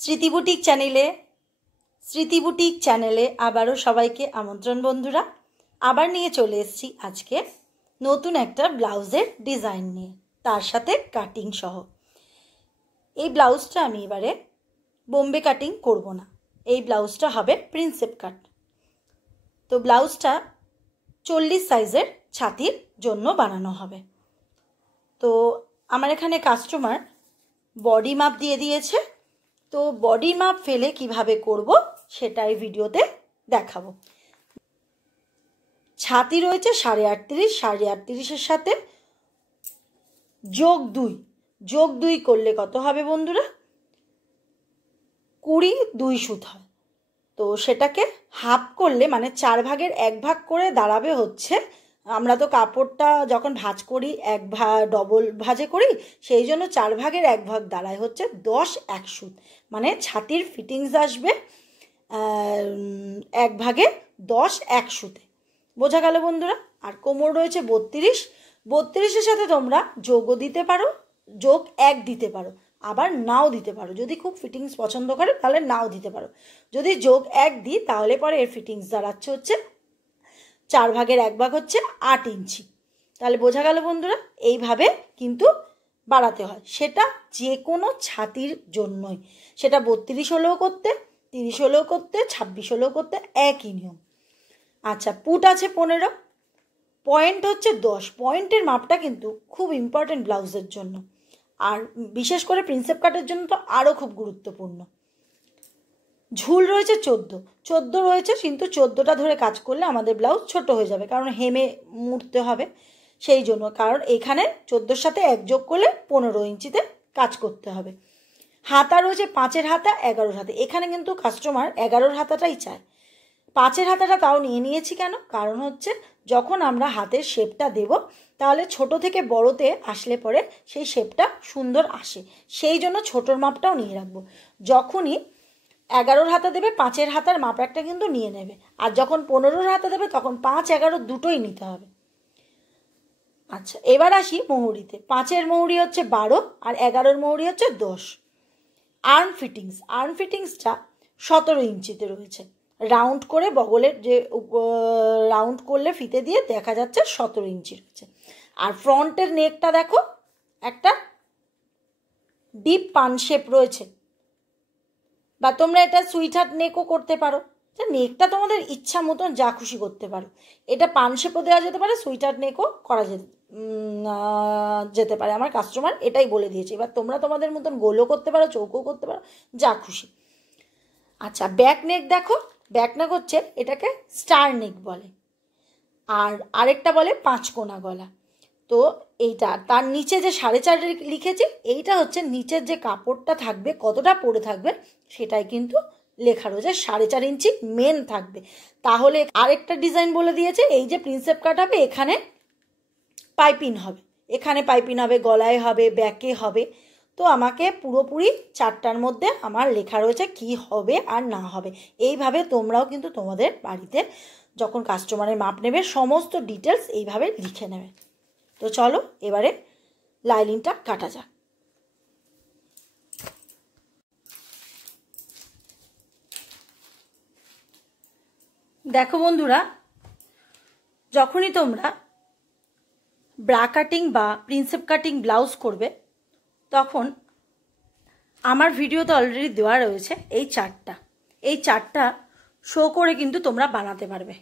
স্মৃতি বুটিক চ্যানেলে আবারও সবাইকে আমন্ত্রণ বন্ধুরা। আবার নিয়ে চলে এসেছি আজকে নতুন একটা ব্লাউজের ডিজাইন নিয়ে, তার সাথে কাটিং সহ। এই ব্লাউজটা আমি এবারে বোম্বে কাটিং করব না, এই ব্লাউজটা হবে প্রিন্সেপ কাট। তো ব্লাউজটা 40 সাইজের ছাতির জন্য বানানো হবে। তো আমার এখানে কাস্টমার বডি মাপ দিয়ে দিয়েছে, তো বডি মাপ ফেলে কিভাবে করব সেটা এই ভিডিওতে দেখাবো। ছাতি রয়েছে 38.5, 38.5-এর সাথে যোগ 2 করলে কত হবে বন্ধুরা? 22 সুত হয়। তো সেটাকে হাফ করলে মানে 4 ভাগের 1 ভাগ করে দাঁড়াবে হচ্ছে, আমরা তো কাপড়টা যখন ভাঁজ করি ডবল ভাঁজে করি, সেই জন্য 4 ভাগের 1 ভাগ দাঁড়ায় হচ্ছে 10-1 সুত, মানে ছাতির ফিটিংস আসবে 1 ভাগে 10-1 সুতে। বোঝা গেল বন্ধুরা? আর কোমর রয়েছে 32-এর সাথে তোমরা যোগও দিতে পারো, যোগ 1 দিতে পারো, আবার নাও দিতে পারো। যদি খুব ফিটিংস পছন্দ করে তাহলে নাও দিতে পারো। যদি যোগ 1 দিই তাহলে পরে এর ফিটিংস দাঁড়াচ্ছে হচ্ছে 4 ভাগের 1 ভাগ হচ্ছে 8 ইঞ্চি। তাহলে বোঝা গেল বন্ধুরা? এইভাবে কিন্তু বাড়াতে হয়, সেটা যে কোনো ছাতির জন্যই, সেটা 32 হলেও করতে, 30 হলেও করতে, 26 হলেও করতে, একই নিয়ম। আচ্ছা, পুট আছে 15, পয়েন্ট হচ্ছে 10। পয়েন্টের মাপটা কিন্তু খুব ইম্পর্টেন্ট ব্লাউজের জন্য, আর বিশেষ করে প্রিন্সেপ কাটের জন্য তো আরও খুব গুরুত্বপূর্ণ। ঝুল রয়েছে 14 রয়েছে, কিন্তু 14টা ধরে কাজ করলে আমাদের ব্লাউজ ছোট হয়ে যাবে, কারণ হেমে মুড়তে হবে সেই জন্য। কারণ এখানে 14-র সাথে 1 যোগ করলে 15 ইঞ্চিতে কাজ করতে হবে। হাতা রয়েছে 5-এর হাতা, 11-র হাতে। এখানে কিন্তু কাস্টমার 11-র হাতাটাই চায়। 5-এর হাতাটা তাও নিয়েছি কেন? কারণ হচ্ছে যখন আমরা হাতের শেপটা দেব, তাহলে ছোট থেকে বড়তে আসলে পরে সেই শেপটা সুন্দর আসে, সেই জন্য ছোটোর মাপটাও নিয়ে রাখবো। যখনই 11-র হাতা দেবে, 5-এর হাতার মাপ একটা কিন্তু নিয়ে নেবে, আর যখন 15-র হাতা দেবে তখন 5-11 দুটোই নিতে হবে। আচ্ছা, এবার আসি মহুরিতে। 5-এর মহুরি হচ্ছে 12 আর 11-র মহুরি হচ্ছে 10। আর্ম ফিটিংসটা 17 ইঞ্চিতে রয়েছে। রাউন্ড করে বগলের যে রাউন্ড করলে ফিতে দিয়ে দেখা যাচ্ছে 17 ইঞ্চি রয়েছে। আর ফ্রন্টের নেকটা দেখো, একটা ডিপ পান শেপ রয়েছে, বা তোমরা এটা সুইট হার্ট নেকও করতে পারো। নেকটা তোমাদের ইচ্ছা মতন যা খুশি করতে পারো। এটা পান শেপও দেওয়া যেতে পারে, সুইট হার্ট নেকও করা যেতে পারে। আমার কাস্টমার এটাই বলে দিয়েছে। এবার তোমরা তোমাদের মতন গোলও করতে পারো, চৌকও করতে পারো, যা খুশি। আচ্ছা, ব্যাক নেক দেখো, ব্যাক নেক হচ্ছে এটাকে স্টার নেক বলে, আর আরেকটা বলে 5 কোনা গলা। তো এইটা তার নিচে যে 4.5 লিখেছি, এইটা হচ্ছে নিচের যে কাপড়টা থাকবে, কতটা পড়ে থাকবে সেটাই কিন্তু লেখা রয়েছে। 4.5 ইঞ্চি মেন থাকবে। তাহলে আরেকটা ডিজাইন বলে দিয়েছে, এই যে প্রিন্সেপ কাট হবে, এখানে পাইপিং হবে, এখানে পাইপিং হবে, গলায় হবে, ব্যাকে হবে। তো আমাকে পুরোপুরি 4টার মধ্যে আমার লেখা রয়েছে কি হবে আর না হবে। এইভাবে তোমরাও কিন্তু তোমাদের বাড়িতে যখন কাস্টমারের মাপ নেবে সমস্ত ডিটেলস এইভাবে লিখে নেবে। তো চলো এবারে লাইনিংটা কাটা যাক। দেখো বন্ধুরা, যখনই তোমরা ব্রা কাটিং বা প্রিন্সেপ কাটিং ব্লাউজ করবে, তখন আমার ভিডিওতে অলরেডি দেওয়া রয়েছে এই চার্টটা শো করে কিন্তু তোমরা বানাতে পারবে।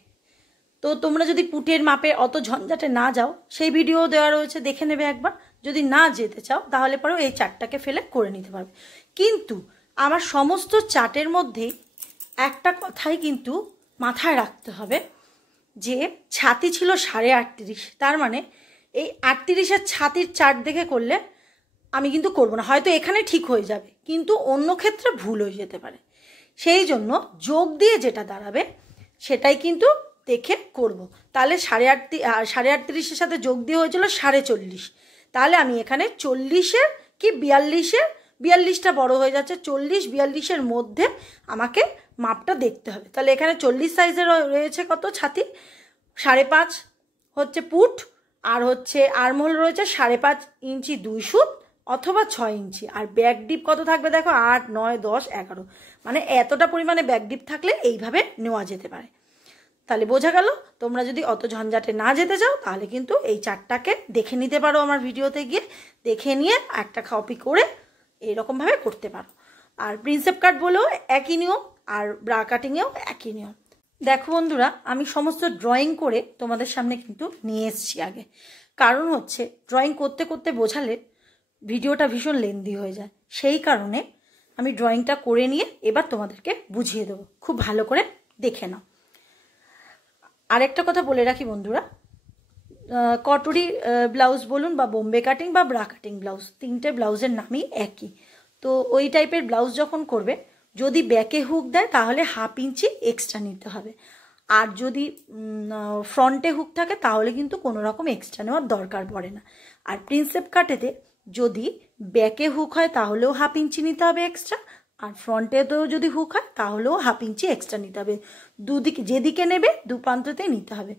তো তোমরা যদি পুটের মাপে অত ঝঞ্ঝাটে না যাও, সেই ভিডিও দেওয়া রয়েছে, দেখে নেবে একবার। যদি না যেতে চাও তাহলে পরেও এই চার্টটাকে ফেলে করে নিতে পারবে। কিন্তু আমার সমস্ত চার্টের মধ্যেই একটা কথাই কিন্তু মাথায় রাখতে হবে, যে ছাতি ছিল 38.5, তার মানে এই 38-এর ছাতির চার্ট দেখে করলে আমি কিন্তু করব না। হয়তো এখানে ঠিক হয়ে যাবে, কিন্তু অন্য ক্ষেত্রে ভুল হয়ে যেতে পারে। সেই জন্য যোগ দিয়ে যেটা দাঁড়াবে সেটাই কিন্তু দেখে করব। তাহলে 38.5-এর সাথে যোগ দিয়ে হয়েছিল 40.5। তাহলে আমি এখানে 40-এর কি 42-টা বড় হয়ে যাচ্ছে, 40-42-এর মধ্যে আমাকে মাপটা দেখতে হবে। তাহলে এখানে 40 সাইজের রয়েছে কত ছাতি, 5.5 হচ্ছে পুট, আর হচ্ছে আর্মহোল রয়েছে 5.5 ইঞ্চি 2 সুত, অথবা 6 ইঞ্চি। আর ব্যাক ডিপ কত থাকবে দেখো, 8, 9, 10, 11, মানে এতটা পরিমাণে ব্যাক ডিপ থাকলে এইভাবে নেওয়া যেতে পারে। তাহলে বোঝা গেল। তোমরা যদি অত ঝঞ্ঝাটে না যেতে চাও তাহলে কিন্তু এই চারটাকে দেখে নিতে পারো আমার ভিডিওতে গিয়ে, দেখে নিয়ে একটা কপি করে এইরকমভাবে করতে পারো। আর প্রিন্সেপ কাট বলেও একই নিয়ম, আর ব্রা কাটিংয়েও একই নিয়ম। দেখো বন্ধুরা, আমি সমস্ত ড্রয়িং করে তোমাদের সামনে কিন্তু নিয়ে এসেছি আগে। কারণ হচ্ছে ড্রয়িং করতে করতে বোঝালে ভিডিওটা ভীষণ লেন্দি হয়ে যায়, সেই কারণে আমি ড্রয়িংটা করে নিয়ে এবার তোমাদেরকে বুঝিয়ে দেবো, খুব ভালো করে দেখে নাও। আরেকটা কথা বলে রাখি বন্ধুরা, কটুরি ব্লাউজ বলুন বা বোম্বে কাটিং বা ব্রা কাটিং ব্লাউজ, তিনটে ব্লাউজের নামই একই। তো ওই টাইপের ব্লাউজ যখন করবে, যদি ব্যাকে হুক দেয় তাহলে 1/2 ইঞ্চি এক্সট্রা নিতে হবে। আর যদি ফ্রন্টে হুক থাকে তাহলে কিন্তু কোনো রকম এক্সট্রা নেওয়ার দরকার পড়ে না। আর প্রিন্সেপ কাটেতে যদি ব্যাকে হুক হয় তাহলেও 1/2 ইঞ্চি নিতে হবে এক্সট্রা, আর ফ্রন্টেতেও যদি হুক হয় তাহলেও 1/2 ইঞ্চি এক্সট্রা নিতে হবে। দুদিকে যেদিকে নেবে দু প্রান্ততেই নিতে হবে।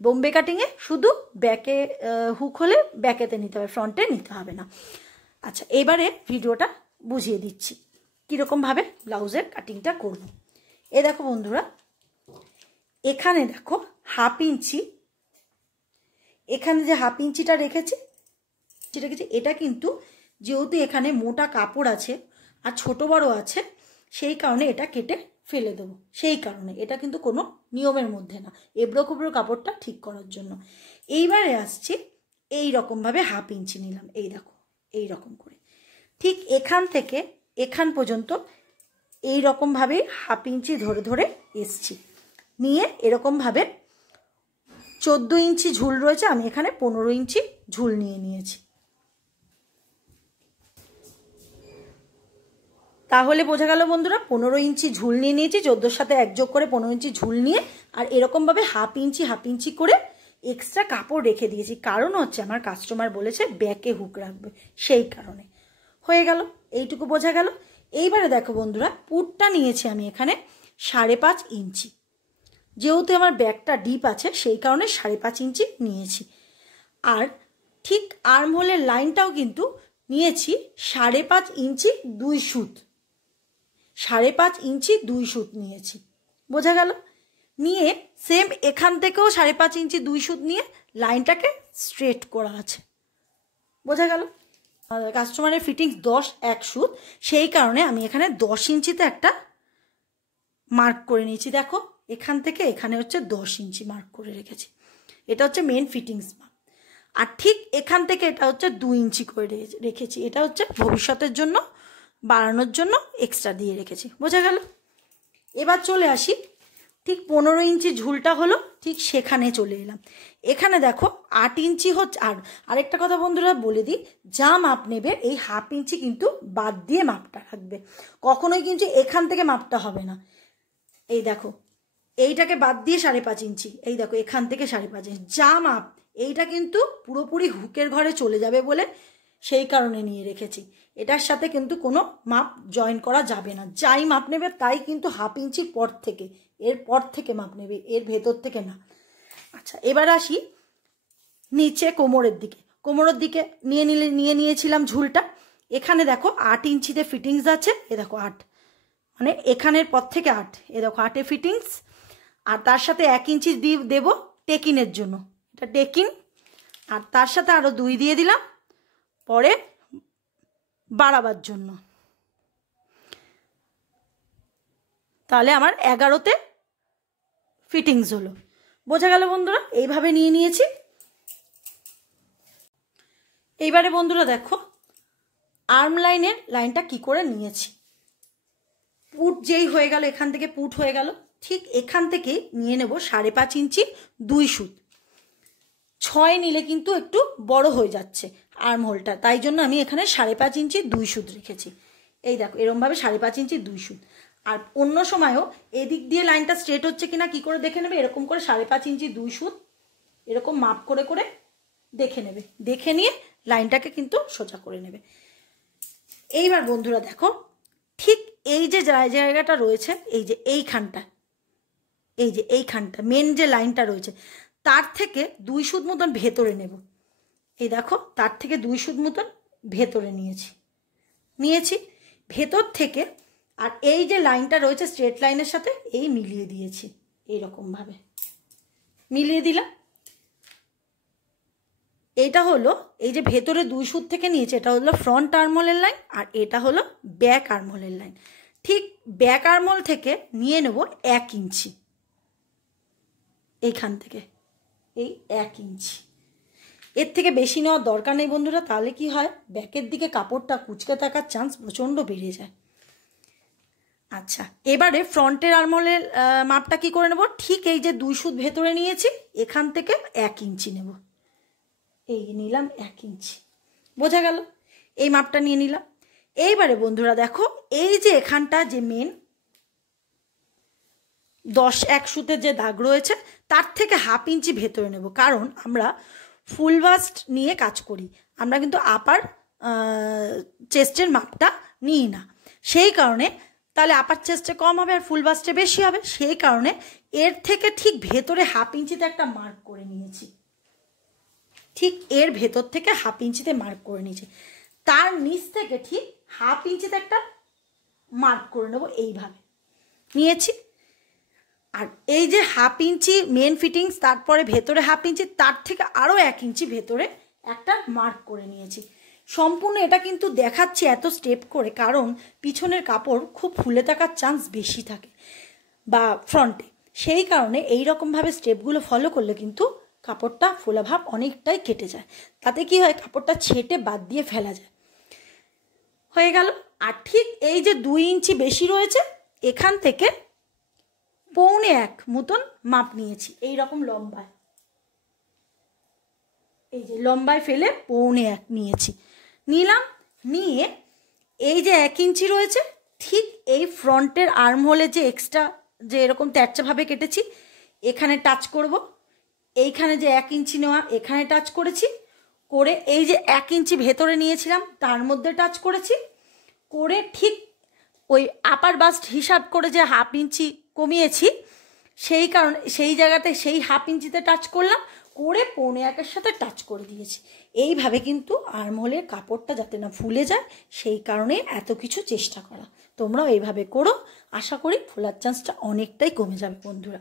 বোম্বে কাটিংয়ে শুধু ব্যাকে হুক হলে ব্যাকেতে নিতে হবে, ফ্রন্টে নিতে হবে না। আচ্ছা, এবারে ভিডিওটা বুঝিয়ে দিচ্ছি কীরকমভাবে ব্লাউজের কাটিংটা করব। এ দেখো বন্ধুরা, এখানে দেখো 1/2 ইঞ্চি, এখানে যে 1/2 ইঞ্চিটা রেখেছি, এটা কিন্তু যেহেতু এখানে মোটা কাপড় আছে আর ছোট বড় আছে, সেই কারণে এটা কেটে ফেলে দেবো। সেই কারণে এটা কিন্তু কোনো নিয়মের মধ্যে না, এবড়ো খুবড়ো কাপড়টা ঠিক করার জন্য। এইবারে আসছি, এই রকমভাবে 1/2 ইঞ্চি নিলাম, এই দেখো এই রকম করে, ঠিক এখান থেকে এখান পর্যন্ত এই রকমভাবেই 1/2 ইঞ্চি ধরে ধরে এসছি, নিয়ে এরকমভাবে 14 ইঞ্চি ঝুল রয়েছে, আমি এখানে 15 ইঞ্চি ঝুল নিয়ে নিয়েছি। তাহলে বোঝা গেল বন্ধুরা, 15 ইঞ্চি ঝুল নিয়ে নিয়েছি, 14-র সাথে এক যোগ করে 15 ইঞ্চি ঝুল নিয়ে, আর এরকমভাবে 1/2 ইঞ্চি করে এক্সট্রা কাপড় রেখে দিয়েছি। কারণ হচ্ছে আমার কাস্টমার বলেছে ব্যাকে হুক রাখবে, সেই কারণে। হয়ে গেল, এইটুকু বোঝা গেল। এইবারে দেখো বন্ধুরা, পুটটা নিয়েছি আমি এখানে 5.5 ইঞ্চি, যেহেতু আমার ব্যাকটা ডিপ আছে সেই কারণে 5.5 ইঞ্চি নিয়েছি। আর ঠিক আর্মহোলের লাইনটাও কিন্তু নিয়েছি 5.5 ইঞ্চি 2 সুত, 5.5 ইঞ্চি 2 সুত নিয়েছি, বোঝা গেল। নিয়ে সেম এখান থেকেও 5.5 ইঞ্চি 2 সুত নিয়ে লাইনটাকে স্ট্রেট করা আছে, বোঝা গেল। কাস্টমারের ফিটিংস 10-1 সুত, সেই কারণে আমি এখানে 10 ইঞ্চিতে একটা মার্ক করে নিয়েছি। দেখো এখান থেকে এখানে হচ্ছে 10 ইঞ্চি মার্ক করে রেখেছি, এটা হচ্ছে মেন ফিটিংস মাপ। আর ঠিক এখান থেকে এটা হচ্ছে 2 ইঞ্চি করে রেখেছি, এটা হচ্ছে ভবিষ্যতের জন্য বাড়ানোর জন্য এক্সট্রা দিয়ে রেখেছি, বোঝা গেল। এবার চলে আসি, ঠিক 15 ইঞ্চি ঝুলটা হলো, ঠিক সেখানে চলে এলাম। এখানে দেখো 8 ইঞ্চি হচ্ছে। আর আরেকটা কথা বন্ধুরা বলে দিই, যা মাপ নেবে এই 1/2 ইঞ্চি কিন্তু বাদ দিয়ে মাপটা রাখবে, কখনোই কিন্তু এখান থেকে মাপটা হবে না। এই দেখো এইটাকে বাদ দিয়ে 5.5 ইঞ্চি, এই দেখো এখান থেকে 5.5 ইঞ্চি যা মাপ, এইটা কিন্তু পুরোপুরি হুকের ঘরে চলে যাবে বলে সেই কারণে নিয়ে রেখেছি। এটার সাথে কিন্তু কোনো মাপ জয়েন করা যাবে না, যাই মাপ নেবে তাই কিন্তু 1/2 ইঞ্চির পর থেকে, এর পর থেকে মাপ নেবে, এর ভেতর থেকে না। আচ্ছা, এবার আসি নিচে কোমরের দিকে। কোমরের দিকে নিয়ে নিয়েছিলাম ঝুলটা। এখানে দেখো 8 ইঞ্চিতে ফিটিংস আছে, এ দেখো 8, মানে এখানের পর থেকে 8, এ দেখো 8-এ ফিটিংস। আর তার সাথে 1 ইঞ্চি দেব টেকিনের জন্য, এটা টেকিন। আর তার সাথে আরও 2 দিয়ে দিলাম পরে বাড়াবার জন্য, তাহলে আমার 11-তে ফিটিংস হলো, বোঝা গেল বন্ধুরা। এইভাবে নিয়ে নিয়েছি। এইবারে বন্ধুরা দেখো আর্ম লাইনের লাইনটা কি করে নিয়েছি। পুট যেই হয়ে গেল, এখান থেকে পুট হয়ে গেল, ঠিক এখান থেকে নিয়ে নেব 5.5 ইঞ্চি 2 সুত। 6 নিলে কিন্তু একটু বড় হয়ে যাচ্ছে আর্ম হোলটা, তাই জন্য আমি এখানে 5.5 ইঞ্চি 2 সুত রেখেছি। এই দেখো এরমভাবে 5.5 ইঞ্চি 2 সুত। আর অন্য সময়ও এদিক দিয়ে লাইনটা স্ট্রেট হচ্ছে কিনা কি করে দেখে নেবে, এরকম করে 5.5 ইঞ্চি 2 সুত এরকম মাপ করে করে দেখে নেবে, দেখে নিয়ে লাইনটাকে কিন্তু সোজা করে নেবে। এইবার বন্ধুরা দেখো, ঠিক এই যে জায়গাটা রয়েছে, এই যে এইখানটা, এই যে এইখানটা মেন যে লাইনটা রয়েছে, তার থেকে 2 সুত মতন ভেতরে নেব। এই দেখো তার থেকে 2 সুত মতন ভেতরে নিয়েছি ভেতর থেকে, আর এই যে লাইনটা রয়েছে স্ট্রেট লাইনের সাথে এই মিলিয়ে দিয়েছি, এইরকমভাবে মিলিয়ে দিলাম। এইটা হলো এই যে ভেতরে 2 সুত থেকে নিয়েছি, এটা হলো ফ্রন্ট আর্মহোলের লাইন, আর এটা হলো ব্যাক আর্মহোলের লাইন। ঠিক ব্যাক আর্মহোল থেকে নিয়ে নেব 1 ইঞ্চি, এইখান থেকে এই 1 ইঞ্চি। এর থেকে বেশি নেওয়ার দরকার নেই বন্ধুরা, তাহলে কি হয় ব্যাকের দিকে কাপড়টা কুঁচকে থাকার চান্স প্রচণ্ড বেড়ে যায়। আচ্ছা, এবারে ফ্রন্টের আর্মহোলের মাপটা কি করে নেব, ঠিক এই যে 2 সুত ভেতরে নিয়েছি এখান থেকে 1 ইঞ্চি নেব, এই নিলাম 1 ইঞ্চি, বোঝা গেল? এই মাপটা নিয়ে নিলাম। এইবারে বন্ধুরা দেখো, এই যে এখানটা যে মেন 10-1 সুতের যে দাগ রয়েছে তার থেকে 1/2 ইঞ্চি ভেতরে নেব, কারণ আমরা ফুল বাস্ট নিয়ে কাজ করি, আমরা কিন্তু আপার চেস্টের মাপটা নিই না, সেই কারণে তাহলে আপার চেস্টে কম হবে আর ফুল বাস্টে বেশি হবে, সেই কারণে এর থেকে ঠিক ভেতরে 1/2 ইঞ্চিতে একটা মার্ক করে নিয়েছি, ঠিক এর ভেতর থেকে 1/2 ইঞ্চিতে মার্ক করে নিয়েছি, তার নিচ থেকে ঠিক 1/2 ইঞ্চিতে একটা মার্ক করে নেব, এইভাবে নিয়েছি। আর এই যে 1/2 ইঞ্চি মেন ফিটিংস, তারপরে ভেতরে 1/2 ইঞ্চি, তার থেকে আরও 1 ইঞ্চি ভেতরে একটা মার্ক করে নিয়েছি। সম্পূর্ণ এটা কিন্তু দেখাচ্ছি এত স্টেপ করে, কারণ পিছনের কাপড় খুব ফুলে থাকার চান্স বেশি থাকে বা ফ্রন্টে, সেই কারণে এই রকমভাবে স্টেপগুলো ফলো করলে কিন্তু কাপড়টা ফোলা ভাব অনেকটাই কেটে যায়, তাতে কি হয় কাপড়টা ছেটে বাদ দিয়ে ফেলা যায়। হয়ে গেল। আর ঠিক এই যে 2 ইঞ্চি বেশি রয়েছে এখান থেকে 1.25 মতন মাপ নিয়েছি, এই রকম লম্বায়, এই যে লম্বায় ফেলে 1.25 নিয়েছি, নিয়ে এই যে 1 ইঞ্চি রয়েছে ঠিক এই ফ্রন্টের আর্মহোলে যে এক্সট্রা যে এরকম তেরচাভাবে কেটেছি এখানে টাচ করব, এইখানে যে 1 ইঞ্চি নেওয়া এখানে টাচ করেছি, করে এই যে 1 ইঞ্চি ভেতরে নিয়েছিলাম তার মধ্যে টাচ করেছি, করে ঠিক ওই আপার বাস্ট হিসাব করে যে 1/2 ইঞ্চি কমিয়েছি সেই কারণে সেই জায়গাতে সেই 1/2 ইঞ্চিতে টাচ করলাম, করে 1.25 সাথে টাচ করে দিয়েছি। এইভাবে কিন্তু আর্মহোলের কাপড়টা যাতে না ফুলে যায় সেই কারণে এত কিছু চেষ্টা করা, তোমরাও এইভাবে করো, আশা করি ফোলার চান্সটা অনেকটাই কমে যাবে বন্ধুরা।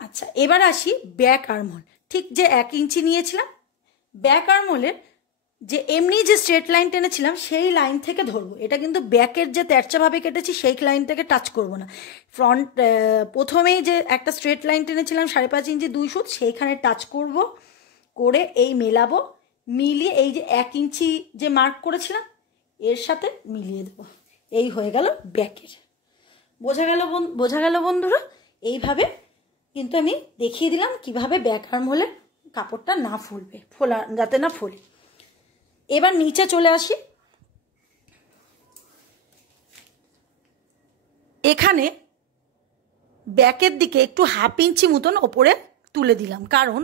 আচ্ছা, এবার আসি ব্যাক আর্মহোল। ঠিক যে 1 ইঞ্চি নিয়েছিলাম, ব্যাক আর্মহোলের যে এমনি যে স্ট্রেট লাইন টেনেছিলাম সেই লাইন থেকে ধরবো, এটা কিন্তু ব্যাকের যে তেরচাভাবে কেটেছি সেই লাইন থেকে টাচ করব না, ফ্রন্ট প্রথমেই যে একটা স্ট্রেট লাইন টেনেছিলাম 5.5 ইঞ্চি 2 সুত সেইখানে টাচ করব, করে এই মেলাবো, মিলিয়ে এই যে 1 ইঞ্চি যে মার্ক করেছিলাম এর সাথে মিলিয়ে দেবো, এই হয়ে গেল ব্যাকের। বোঝা গেল বন্ধুরা? এইভাবে কিন্তু আমি দেখিয়ে দিলাম কিভাবে ব্যাক আর্মহোলে কাপড়টা না ফুলবে, যাতে না ফোলে। এবার নিচে চলে আসি, এখানে ব্যাকের দিকে একটু 1/2 ইঞ্চি মতন ওপরে তুলে দিলাম, কারণ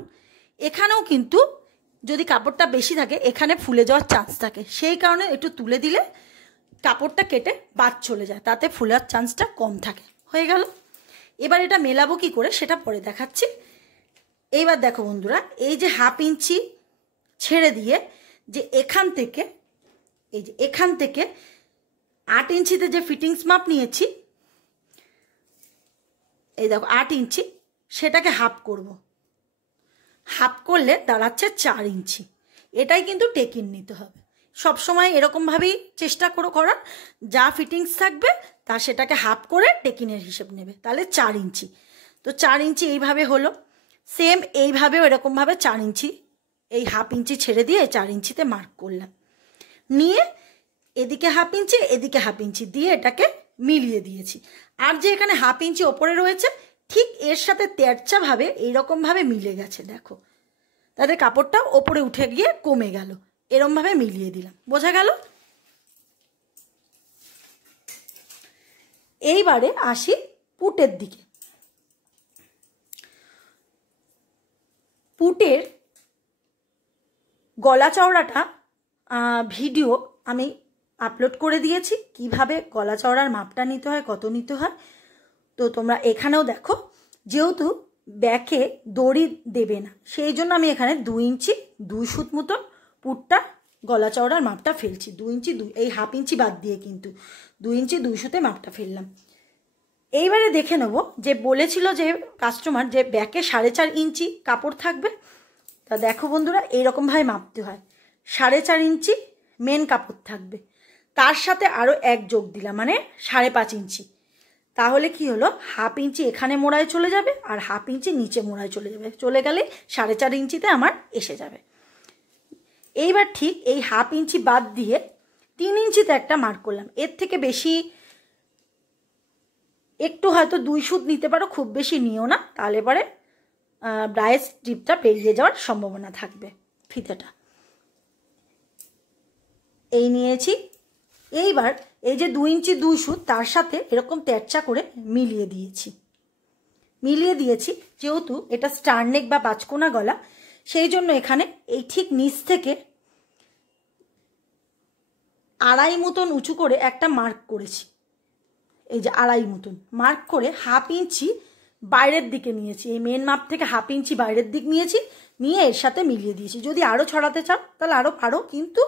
এখানেও কিন্তু যদি কাপড়টা বেশি থাকে এখানে ফুলে যাওয়ার চান্স থাকে, সেই কারণে একটু তুলে দিলে কাপড়টা কেটে বাদ চলে যায়, তাতে ফুলার চান্সটা কম থাকে। হয়ে গেল। এবার এটা মেলাবো কি করে সেটা পরে দেখাচ্ছি। এইবার দেখো বন্ধুরা, এই যে 1/2 ইঞ্চি ছেড়ে দিয়ে যে এখান থেকে এই যে এখান থেকে 8 ইঞ্চিতে যে ফিটিংস মাপ নিয়েছি, এই দেখো 8 ইঞ্চি, সেটাকে হাফ করব, হাফ করলে দাঁড়াচ্ছে 4 ইঞ্চি। এটাই কিন্তু টেকিন নিতে হবে, সবসময় এরকমভাবেই চেষ্টা করো করার, যা ফিটিংস থাকবে তা সেটাকে হাফ করে টেকিনের হিসেব নেবে, তাহলে 4 ইঞ্চি। তো 4 ইঞ্চি এইভাবে হলো, সেম এইভাবেও এরকমভাবে 4 ইঞ্চি, এই 1/2 ইঞ্চি ছেড়ে দিয়ে 4 ইঞ্চিতে মার্ক করলাম, নিয়ে এদিকে 1/2 ইঞ্চি এদিকে 1/2 ইঞ্চি দিয়ে এটাকে মিলিয়ে দিয়েছি। আর যে এখানে 1/2 ইঞ্চি ওপরে রয়েছে ঠিক এর সাথে তেরচাভাবে এইরকমভাবে মিলে গেছে, দেখো, তাতে কাপড়টা ওপরে উঠে গিয়ে কমে গেল, এরমভাবে মিলিয়ে দিলাম। বোঝা গেল? এইবারে আসি পুটের দিকে। পুটের গলা চওড়াটা ভিডিও আমি আপলোড করে দিয়েছি, কিভাবে গলা চওড়ার মাপটা নিতে হয়, কত নিতে হয়, তো তোমরা এখানেও দেখো। যেহেতু ব্যাকে দড়ি দেবে না সেই জন্য আমি এখানে 2 ইঞ্চি 2 সুত মতন পুটটা গলা চওড়ার মাপটা ফেলছি। 2 ইঞ্চি এই 1/2 ইঞ্চি বাদ দিয়ে কিন্তু 2 ইঞ্চি 2 সুতে মাপটা ফেললাম। এইবারে দেখে নেব যে বলেছিল যে কাস্টমার যে ব্যাকে 4.5 ইঞ্চি কাপড় থাকবে। তা দেখো বন্ধুরা, এইরকমভাবে মাপতে হয়। 4.5 ইঞ্চি মেন কাপড় থাকবে, তার সাথে আরও 1 যোগ দিলাম, মানে 5.5 ইঞ্চি। তাহলে কি হলো, 1/2 ইঞ্চি এখানে মোড়ায় চলে যাবে আর 1/2 ইঞ্চি নিচে মোড়ায় চলে যাবে। চলে গেলে 4.5 ইঞ্চিতে আমার এসে যাবে। এইবার ঠিক এই 1/2 ইঞ্চি বাদ দিয়ে 3 ইঞ্চিতে একটা মার্ক করলাম। এর থেকে বেশি একটু হয়তো 2 সুত নিতে পারো, খুব বেশি নিও না, তাহলে পরে ব্রাইস স্ট্রিপটা পেরিয়ে যাওয়ার সম্ভাবনা থাকবে ফিতেটা। এই নিয়েছি। এইবার এই যে 2 ইঞ্চি 2 সুত তার সাথে এরকম তেরচা করে মিলিয়ে দিয়েছি। যেহেতু এটা স্টারনেক বা পাঁচকোনা গলা, সেই জন্য এখানে এই ঠিক নিচ থেকে 2.5 মতন উঁচু করে একটা মার্ক করেছি। এই যে 2.5 মতন মার্ক করে 1/2 ইঞ্চি বাইরের দিকে নিয়েছি। এই মেন মাপ থেকে 1/2 ইঞ্চি বাইরের দিক নিয়েছি, নিয়ে এর সাথে মিলিয়ে দিয়েছি। যদি আরও ছড়াতে চাও তাহলে আরও পারো, কিন্তু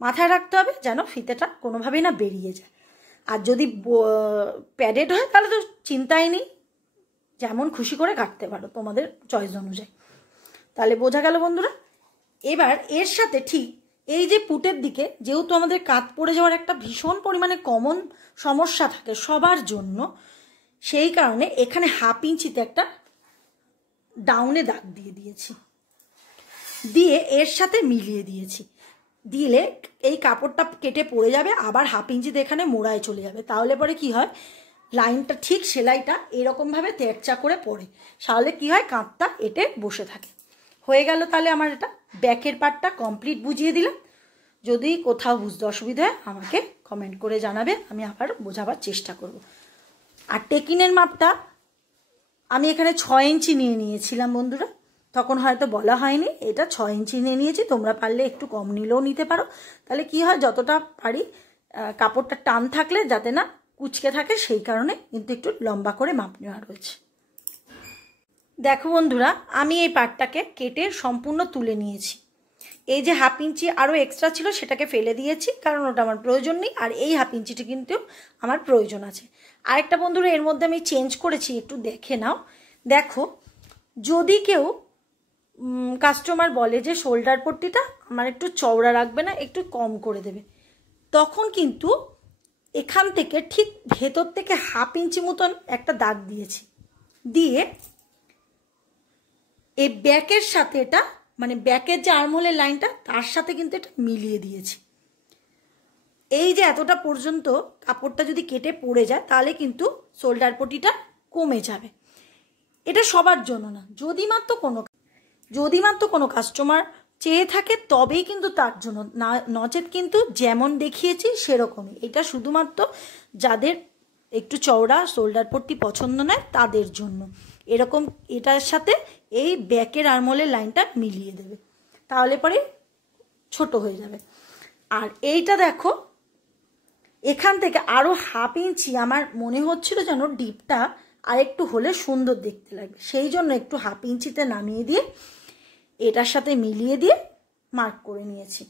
মাথায় রাখতে হবে যেন ফিতেটা কোনোভাবেই না বেরিয়ে যায়। আর যদি প্যাডেড হয় তাহলে তো চিন্তাই নেই, যেমন খুশি করে কাটতে পারো তোমাদের চয়েস অনুযায়ী। তাহলে বোঝা গেল বন্ধুরা। এবার এর সাথে ঠিক এই যে পুটের দিকে, যেহেতু আমাদের কাত পড়ে যাওয়ার একটা ভীষণ পরিমাণে কমন সমস্যা থাকে সবার জন্য, সেই কারণে এখানে 1/2 ইঞ্চিতে একটা ডাউনে দাগ দিয়ে দিয়েছি, দিয়ে এর সাথে মিলিয়ে দিয়েছি। দিলে এই কাপড়টা কেটে পড়ে যাবে, আবার 1/2 ইঞ্চিতে এখানে মোড়ায় চলে যাবে। তাহলে পরে কি হয়, লাইনটা ঠিক সেলাইটা এরকমভাবে তেরচা করে পড়ে, তাহলে কি হয়, কাঁধটা এটে বসে থাকে। হয়ে গেল। তাহলে আমার এটা ব্যাকের পার্টটা কমপ্লিট বুঝিয়ে দিলাম। যদি কোথাও বুঝতে অসুবিধা হয় আমাকে কমেন্ট করে জানাবে, আমি আবার বোঝাবার চেষ্টা করব। আর টেকিনের মাপটা আমি এখানে 6 ইঞ্চি নিয়ে নিয়েছিলাম বন্ধুরা, তখন হয়তো বলা হয়নি। এটা 6 ইঞ্চি নিয়ে নিয়েছি, তোমরা পারলে একটু কম নিলেও নিতে পারো। তাহলে কি হয়, যতটা পারি কাপড়টা টান থাকলে যাতে না কুচকে থাকে, সেই কারণে কিন্তু একটু লম্বা করে মাপ নেওয়া রয়েছে। দেখো বন্ধুরা, আমি এই পার্টটাকে কেটে সম্পূর্ণ তুলে নিয়েছি। এই যে 1/2 ইঞ্চি আরও এক্সট্রা ছিল সেটাকে ফেলে দিয়েছি, কারণ ওটা আমার প্রয়োজন নেই। আর এই 1/2 ইঞ্চিটি কিন্তু আমার প্রয়োজন আছে। আরেকটা বন্ধুরা এর মধ্যে আমি চেঞ্জ করেছি, একটু দেখে নাও। দেখো, যদি কেউ কাস্টমার বলে যে শোল্ডার পট্টিটা আমার একটু চওড়া রাখবে না, একটু কম করে দেবে, তখন কিন্তু এখান থেকে ঠিক ভেতর থেকে 1/2 ইঞ্চি মতন একটা দাগ দিয়েছি, দিয়ে এই ব্যাকের সাথে এটা, মানে ব্যাকের যে আর্মহোলের লাইনটা তার সাথে কিন্তু এটা মিলিয়ে দিয়েছি। এই যে এতটা পর্যন্ত কাপড়টা যদি কেটে পড়ে যায় তাহলে কিন্তু শোল্ডার পট্টিটা কমে যাবে। এটা সবার জন্য না, যদি মাত্র কোনো কাস্টমার চেয়ে থাকে তবেই কিন্তু তার জন্য, না নচেত কিন্তু যেমন দেখিয়েছি সেরকমই। এটা শুধুমাত্র যাদের একটু চওড়া শোল্ডার পট্টি পছন্দ নয় তাদের জন্য। এরকম এটার সাথে এই ব্যাকের আর্মহোলের লাইনটা মিলিয়ে দেবে, তাহলে পরে ছোট হয়ে যাবে। আর এইটা দেখো, এখান থেকে আরও 1/2 ইঞ্চি আমার মনে হচ্ছিল যেন ডিপটা আর একটু হলে সুন্দর দেখতে লাগবে, সেই জন্য একটু 1/2 ইঞ্চিতে নামিয়ে দিয়ে এটার সাথে মিলিয়ে দিয়ে মার্ক করে নিয়েছি।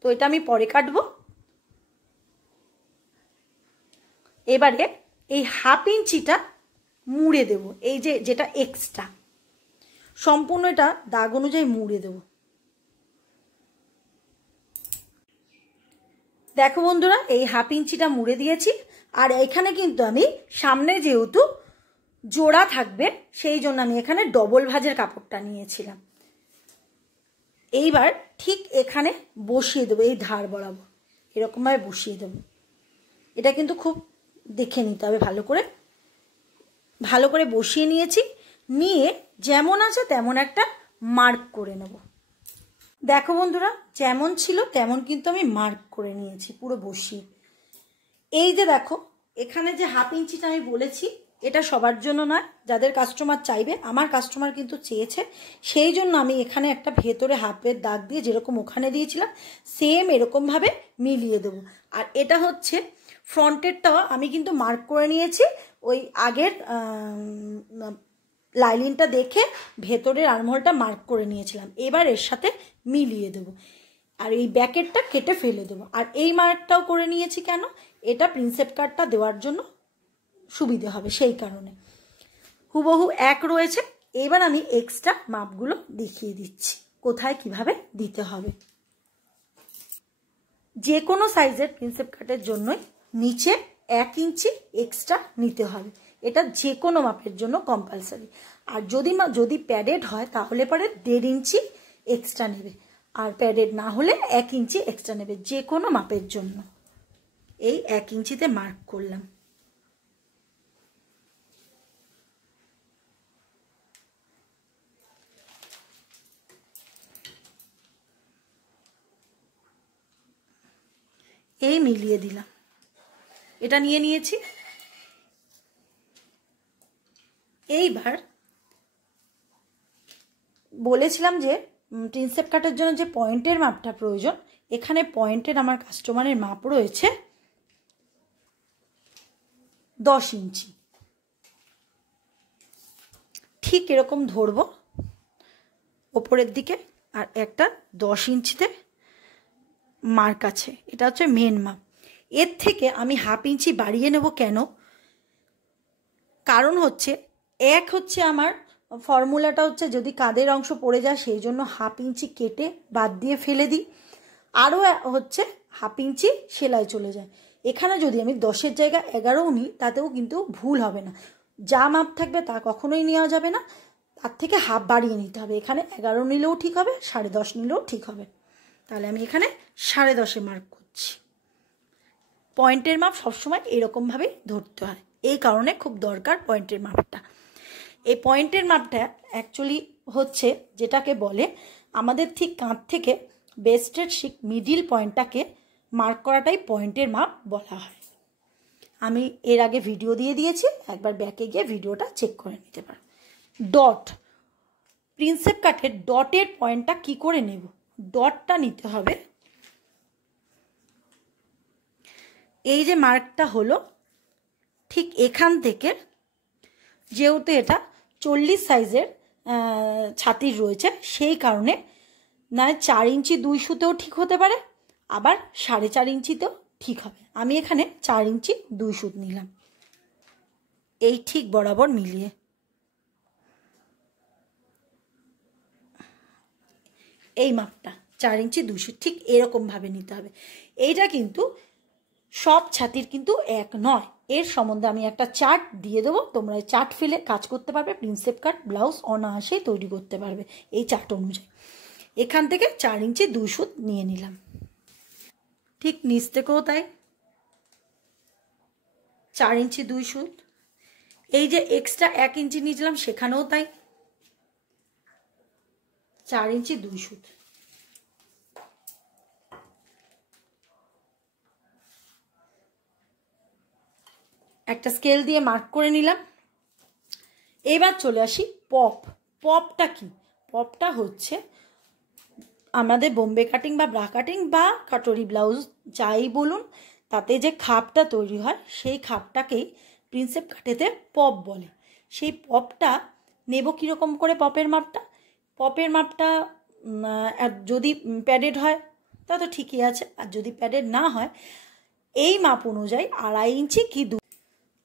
তো এটা আমি পরে কাটবো। এবারে এই 1/2 ইঞ্চিটা মুড়ে দেব, এই যে যেটা এক্সট্রা সম্পূর্ণ এটা দাগ অনুযায়ী মুড়ে দেব। দেখো বন্ধুরা, এই 1/2 ইঞ্চিটা মুড়ে দিয়েছি। আর এখানে কিন্তু আমি সামনে যেহেতু জোড়া থাকবে সেই জন্য আমি এখানে ডবল ভাঁজের কাপড়টা নিয়েছিলাম। এইবার ঠিক এখানে বসিয়ে দেবো, এই ধার বরাবর এরকমভাবে বসিয়ে দেব। এটা কিন্তু খুব দেখে নিতে হবে, ভালো করে বসিয়ে নিয়েছি। নিয়ে যেমন আছে তেমন একটা মার্ক করে নেব। দেখো বন্ধুরা, যেমন ছিল তেমন কিন্তু আমি মার্ক করে নিয়েছি পুরো বসিয়ে। এই যে দেখো, এখানে যে 1/2 ইঞ্চিটা আমি বলেছি এটা সবার জন্য নয়, যাদের কাস্টমার চাইবে। আমার কাস্টমার কিন্তু চেয়েছে, সেই জন্য আমি এখানে একটা ভেতরে হাফের দাগ দিয়ে যেরকম ওখানে দিয়েছিলাম সেম এরকমভাবে মিলিয়ে দেবো। আর এটা হচ্ছে ফ্রন্টেরটাও আমি কিন্তু মার্ক করে নিয়েছি, ওই আগের লাইনিংটা দেখে ভেতরের আর্মহোলটা মার্ক করে নিয়েছিলাম। এবার এর সাথে মিলিয়ে দেব। আর এই ব্যাকেটটা কেটে ফেলে দেবো। আর এই মার্কটাও করে নিয়েছি কেন, এটা প্রিন্সেপ কাটটা দেওয়ার জন্য সুবিধে হবে, সেই কারণে। হুবহু এক রয়েছে। এবার আমি এক্সট্রা মাপগুলো দেখিয়ে দিচ্ছি কোথায় কিভাবে দিতে হবে। যে কোনো সাইজের প্রিন্সেপ কাটের জন্যই নিচে 1 ইঞ্চি এক্সট্রা নিতে হবে, এটা যে কোনো মাপের জন্য কম্পালসারি। আর যদি প্যাডেড হয় তাহলে পরে 1.5 ইঞ্চি এক্সট্রা নেবে, আর প্যাডেড না হলে 1 ইঞ্চি এক্সট্রা নেবে যে কোনো মাপের জন্য। এই 1 ইঞ্চিতে মার্ক করলাম। এই মিলিয়ে দিলাম, এটা নিয়ে নিয়েছি। এইবার বলেছিলাম যে প্রিন্সেপ কাটের জন্য যে পয়েন্টের মাপটা প্রয়োজন, এখানে পয়েন্টের আমার কাস্টমারের মাপ রয়েছে 10 ইঞ্চি। ঠিক এরকম ধরবো ওপরের দিকে, আর একটা 10 ইঞ্চিতে মার্ক আছে, এটা হচ্ছে মেন মাপ। এর থেকে আমি 1/2 ইঞ্চি বাড়িয়ে নেব কেন, কারণ হচ্ছে আমার ফর্মুলাটা হচ্ছে যদি কাঁধের অংশ পড়ে যায় সেই জন্য 1/2 ইঞ্চি কেটে বাদ দিয়ে ফেলে দিই, আরও হচ্ছে 1/2 ইঞ্চি সেলাই চলে যায়। এখানে যদি আমি 10-এর জায়গায় 11ও নিই তাতেও কিন্তু ভুল হবে না, যা মাপ থাকবে তা কখনোই নেওয়া যাবে না, তার থেকে 1/2 বাড়িয়ে নিতে হবে। এখানে 11 নিলেও ঠিক হবে, 10.5 নিলেও ঠিক হবে। তাহলে আমি এখানে 10.5-এ মার্ক করছি। পয়েন্টের মাপ সবসময় এরকমভাবেই ধরতে হয়, এই কারণে খুব দরকার পয়েন্টের মাপটা। এই পয়েন্টের মাপটা অ্যাকচুয়ালি হচ্ছে যেটাকে বলে আমাদের ঠিক কাঁধ থেকে বেস্টের ঠিক মিডিল পয়েন্টটাকে মার্ক করাটাই পয়েন্টের মাপ বলা হয়। আমি এর আগে ভিডিও দিয়ে দিয়েছি, একবার ব্যাকে গিয়ে ভিডিওটা চেক করে নিতে পারো। ডট, প্রিন্সেপ কাটের ডটের পয়েন্টটা কি করে নেব, ডটটা নিতে হবে এই যে মার্কটা হলো ঠিক এখান থেকে, যেহেতু এটা 40 সাইজের ছাতির রয়েছে সেই কারণে না 4 ইঞ্চি 2 সুতেও ঠিক হতে পারে, আবার 4.5 ইঞ্চিতেও ঠিক হবে। আমি এখানে 4 ইঞ্চি 2 সুত নিলাম, এই ঠিক বরাবর মিলিয়ে। এই মাপটা 4 ইঞ্চি 2 সুত ঠিক এরকমভাবে নিতে হবে। এইটা কিন্তু সব ছাতির কিন্তু এক নয়, এর সম্বন্ধে আমি একটা চার্ট দিয়ে দেবো, তোমরা এই চার্ট ফেলে কাজ করতে পারবে, প্রিন্সেপ কাট ব্লাউজ অনায়াসেই তৈরি করতে পারবে এই চার্ট অনুযায়ী। এখান থেকে 4 ইঞ্চি 2 সুত নিয়ে নিলাম, ঠিক নিচ থেকেও তাই 4 ইঞ্চি 2 সুত। এই যে এক্সট্রা 1 ইঞ্চি নিয়েছিলাম সেখানেও তাই 4 ইঞ্চি 2 সুত। একটা স্কেল দিয়ে মার্ক করে নিলাম। এবার চলে আসি পপটা কি, পপটা হচ্ছে আমাদের বোম্বে কাটিং বা ব্রা কাটিং বা কাটরি ব্লাউজ যাই বলুন, তাতে যে খাপটা তৈরি হয় সেই খাপটাকেই প্রিন্সেপ কাটেতে পপ বলে। সেই পপটা নেব কীরকম করে, পপের মাপটা যদি প্যাডেড হয় তা তো ঠিকই আছে, আর যদি প্যাডেড না হয় এই মাপ অনুযায়ী 2.5 ইঞ্চি কি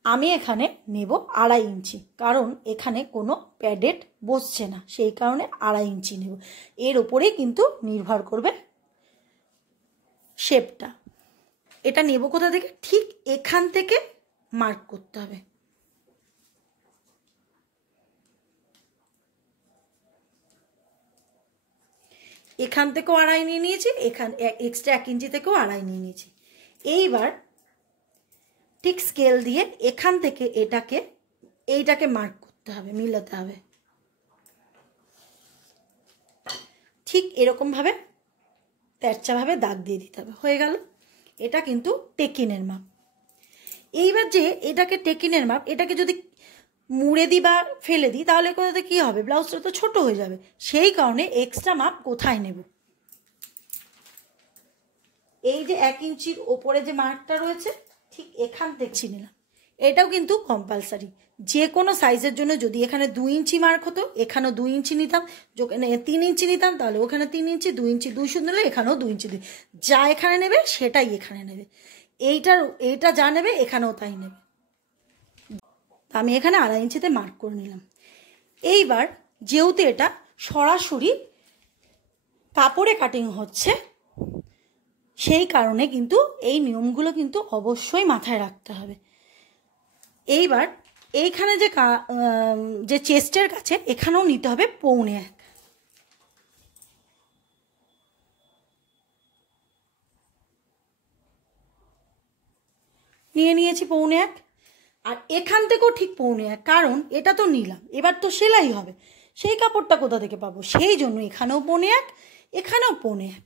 আমি এখানে নেব 2.5 ইঞ্চি, কারণ এখানে কোনো প্যাডেড বসছে না, সেই কারণে 2.5 ইঞ্চি নেব। এর ওপরেই কিন্তু নির্ভর করবে শেপটা। এটা নেব কোথা থেকে, ঠিক এখান থেকে মার্ক করতে হবে। এখান থেকেও 2.5 নিয়ে নিয়েছি, এক্সট্রা 1 ইঞ্চি থেকেও 2.5 নিয়ে নিয়েছি। এইবার ঠিক স্কেল দিয়ে এখান থেকে এইটাকে মার্ক করতে হবে, মিলাতে হবে। ঠিক এরকমভাবে তেরচাভাবে দাগ দিয়ে দিতে হবে, হয়ে গেল। এটা কিন্তু টেকিনের মাপ। এইবার যে এটাকে টেকিনের মাপ, এটাকে যদি মুড়ে দিই বা ফেলে দিই তাহলে কোথাতে কী হবে, ব্লাউজটা তো ছোট হয়ে যাবে। সেই কারণে এক্সট্রা মাপ কোথায় নেব, এই যে 1 ইঞ্চির ওপরে যে মার্কটা রয়েছে ঠিক এখান থেকে নিলাম, এটাও কিন্তু কম্পালসারি। যে কোনো সাইজের জন্য যদি এখানে 2 ইঞ্চি মার্ক হতো, এখানেও 2 ইঞ্চি নিতাম, যেখানে 3 ইঞ্চি নিতাম তাহলে ওখানে 3 ইঞ্চি, 2 ইঞ্চি 2 শূন্য নিলে এখানেও 2 ইঞ্চি যা এখানে নেবে সেটাই এখানে নেবে, এইটা যা নেবে এখানেও তাই নেবে। আমি এখানে 2.5 ইঞ্চিতে মার্ক করে নিলাম। এইবার যেহেতু এটা সরাসরি কাপড়ে কাটিং হচ্ছে, সেই কারণে কিন্তু এই নিয়মগুলো কিন্তু অবশ্যই মাথায় রাখতে হবে। এইবার এইখানে যে চেস্টের কাছে এখানেও নিতে হবে 1.25। নিয়েছি 1.25, আর এখান থেকেও ঠিক 1.25, কারণ এটা তো নিলাম, এবার তো সেলাই হবে, সেই কাপড়টা কোথা থেকে পাবো, সেই জন্য এখানেও 1.25, এখানেও 1.25।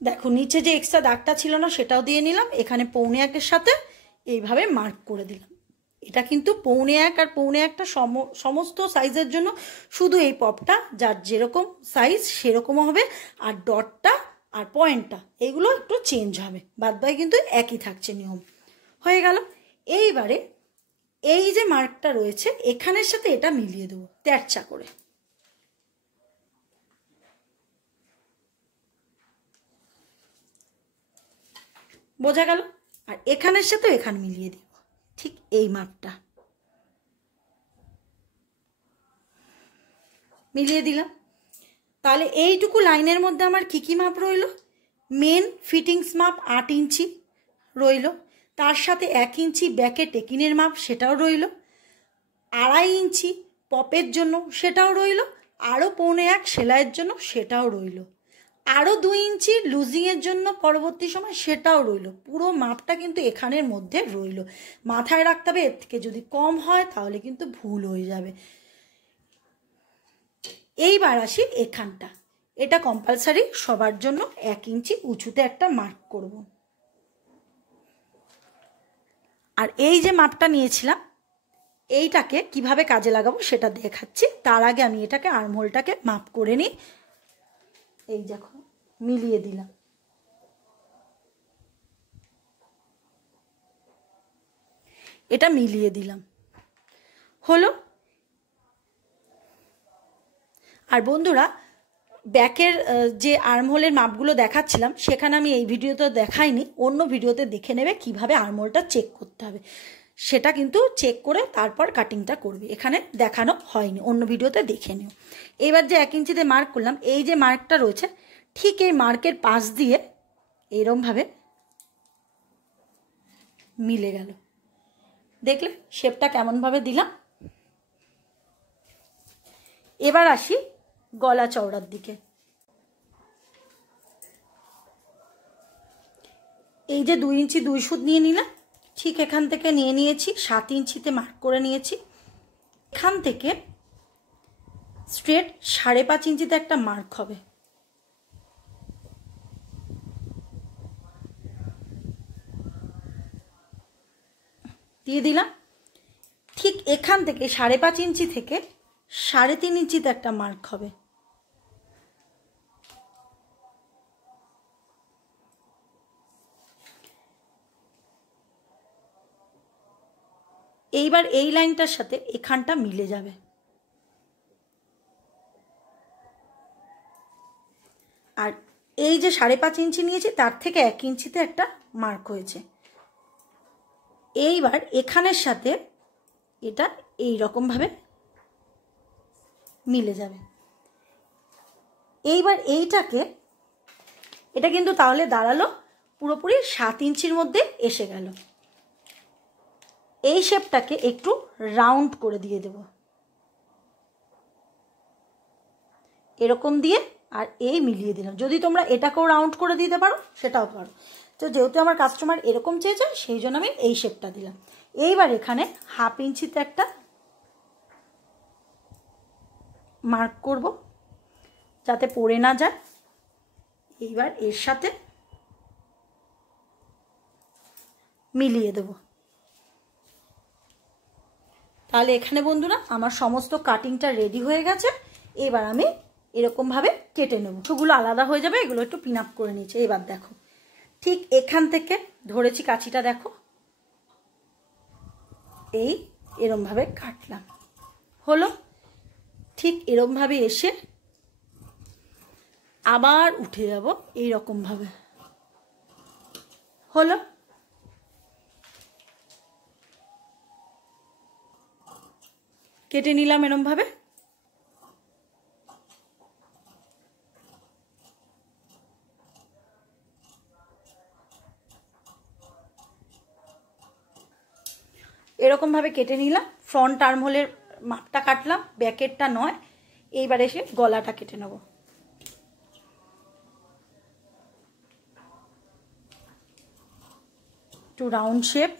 দেখো নিচে যে এক্সট্রা দাগটা ছিল না সেটাও দিয়ে নিলাম, এখানে 1.25 সাথে এইভাবে মার্ক করে দিলাম। এটা কিন্তু 1.25 আর 1.25টা সমস্ত সাইজের জন্য, শুধু এই পপটা যার যেরকম সাইজ সেরকমও হবে, আর ডটটা আর পয়েন্টটা এগুলো একটু চেঞ্জ হবে, বাদ বাকি কিন্তু একই থাকছে নিয়ম। হয়ে গেল। এইবারে এই যে মার্কটা রয়েছে এখানের সাথে এটা মিলিয়ে দেবো তেরচা করে। বোঝা গেল? আর এখানের সাথে এখানে মিলিয়ে দিব ঠিক এই মাপটা, মিলিয়ে দিলাম। তাহলে এইটুকু লাইনের মধ্যে আমার কি মাপ রইল? মেন ফিটিংস মাপ 8 ইঞ্চি রইল, তার সাথে 1 ইঞ্চি ব্যাকে টেকিনের মাপ সেটাও রইল, 2.5 ইঞ্চি পপের জন্য সেটাও রইল, আরও 1.25 সেলাইয়ের জন্য সেটাও রইল, আরও 2 ইঞ্চি লুজিংয়ের জন্য পরবর্তী সময় সেটাও রইল। পুরো মাপটা কিন্তু এখানের মধ্যে রইল। মাথায় রাখতে হবে এর থেকে যদি কম হয় তাহলে কিন্তু ভুল হয়ে যাবে। এইবার আসি এখানটা, এটা কম্পালসারি সবার জন্য 1 ইঞ্চি উঁচুতে একটা মার্ক করব। আর এই যে মাপটা নিয়েছিলাম এইটাকে কিভাবে কাজে লাগাবো সেটা দেখাচ্ছি। তার আগে আমি এটাকে আর্মহোলটাকে মাপ করে নিই। এই দেখো মিলিয়ে দিলাম, এটা মিলিয়ে দিলাম, হলো। আর বন্ধুরা ব্যাকের যে আর্মহোলের মাপগুলো দেখাচ্ছিলাম সেখানে আমি এই ভিডিওতে দেখাইনি, অন্য ভিডিওতে দেখে নেবে কিভাবে আর্মহোলটা চেক করতে হবে, সেটা কিন্তু চেক করে তারপর কাটিংটা করবে, এখানে দেখানো হয়নি, অন্য ভিডিওতে দেখে নিও। এবার যে 1 ইঞ্চিতে মার্ক করলাম, এই যে মার্কটা রয়েছে ঠিক এই মার্কের পাশ দিয়ে এরমভাবে মিলে গেল। দেখলে শেপটা কেমনভাবে দিলাম। এবার আসি গলা চওড়ার দিকে। এই যে 2 ইঞ্চি 2 সুত নিয়ে নিলাম, ঠিক এখান থেকে নিয়ে নিয়েছি 7 ইঞ্চিতে মার্ক করে নিয়েছি। এখান থেকে স্ট্রেট 5.5 ইঞ্চিতে একটা মার্ক হবে, দিয়ে দিলাম। ঠিক এখান থেকে 5.5 ইঞ্চি থেকে 3.5 ইঞ্চিতে একটা মার্ক হবে, এইবার এই লাইনটার সাথে এখানটা মিলে যাবে। আর এই যে 5.5 ইঞ্চি নিয়েছি তার থেকে 1 ইঞ্চিতে একটা মার্ক হয়েছে, এইবার এখানের সাথে এটা এই রকমভাবে মিলে যাবে। এইবার এইটাকে, এটা কিন্তু তাহলে দাঁড়ালো পুরোপুরি 7 ইঞ্চির মধ্যে এসে গেল। এই শেপটাকে একটু রাউন্ড করে দিয়ে দেব এরকম দিয়ে, আর এই মিলিয়ে দিলাম। যদি তোমরা এটাকেও রাউন্ড করে দিতে পারো সেটাও পারো, তো যেহেতু আমার কাস্টমার এরকম চেয়েছে সেই জন্য আমি এই শেপটা দিলাম। এইবার এখানে 1/2 ইঞ্চিতে একটা মার্ক করব যাতে পড়ে না যায়। এইবার এর সাথে মিলিয়ে দেব। তাহলে এখানে বন্ধুরা আমার সমস্ত কাটিংটা রেডি হয়ে গেছে। এবার আমি এরকমভাবে কেটে নেব। সেগুলো আলাদা হয়ে যাবে, এগুলো একটু পিন আপ করে নিয়েছি। এবার দেখো ঠিক এখান থেকে ধরেছি কাঁচিটা, দেখো এই এরমভাবে কাটলাম, হলো। ঠিক এরমভাবে এসে আবার উঠে যাব এইরকমভাবে, হলো। কেটে নিলাম এরমভাবে। এরকমভাবে কেটে নিলাম। ফ্রন্ট আর্ম হোলের মাপটা কাটলাম, ব্যাকেরটা নয়। এইবার এসে গলাটা কেটে নেব। একটু রাউন্ড শেপ,